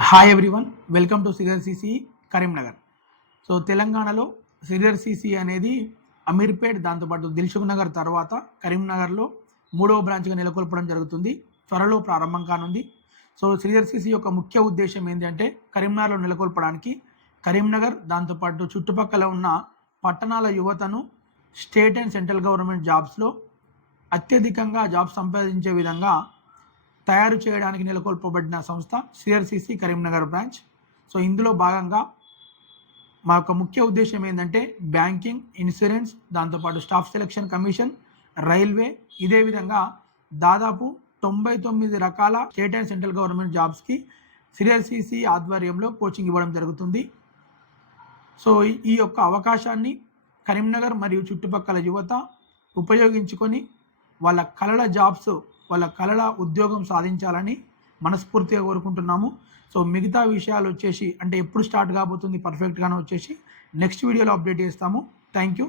Hi everyone, welcome to CRCC Karimnagar. So తెలంగాణలో CRCC అనేది అమీర్పేట్, దాంతోపాటు దిల్సుఖ్ నగర్ తర్వాత కరీంనగర్లో 3వ బ్రాంచ్గా నెలకొల్పడం జరుగుతుంది. త్వరలో ప్రారంభం కానుంది. సో సిఆర్సిసి యొక్క ముఖ్య ఉద్దేశం ఏంటంటే కరీంనగర్లో నెలకొల్పడానికి కరీంనగర్ దాంతోపాటు చుట్టుపక్కల ఉన్న పట్టణాల యువతను స్టేట్ అండ్ సెంట్రల్ గవర్నమెంట్ జాబ్స్లో అత్యధికంగా జాబ్ సంపాదించే విధంగా తయారు చేయడానికి నెలకొల్పబడిన సంస్థ సిఆర్సిసి కరీంనగర్ బ్రాంచ్. సో ఇందులో భాగంగా మా యొక్క ముఖ్య ఉద్దేశం ఏంటంటే బ్యాంకింగ్, ఇన్సూరెన్స్, దాంతోపాటు స్టాఫ్ సెలక్షన్ కమిషన్, రైల్వే, ఇదే విధంగా దాదాపు 99 రకాల స్టేట్ అండ్ సెంట్రల్ గవర్నమెంట్ జాబ్స్కి సిఆర్సిసి ఆధ్వర్యంలో కోచింగ్ ఇవ్వడం జరుగుతుంది. సో ఈ యొక్క అవకాశాన్ని కరీంనగర్ మరియు చుట్టుపక్కల యువత ఉపయోగించుకొని వాళ్ళ కళల జాబ్స్, వాళ్ళ కళల ఉద్యోగం సాధించాలని మనస్ఫూర్తిగా కోరుకుంటున్నాము. సో మిగతా విషయాలు వచ్చేసి అంటే ఎప్పుడు స్టార్ట్ కాబోతుంది పర్ఫెక్ట్గానే వచ్చేసి నెక్స్ట్ వీడియోలో అప్డేట్ చేస్తాము. Thank you.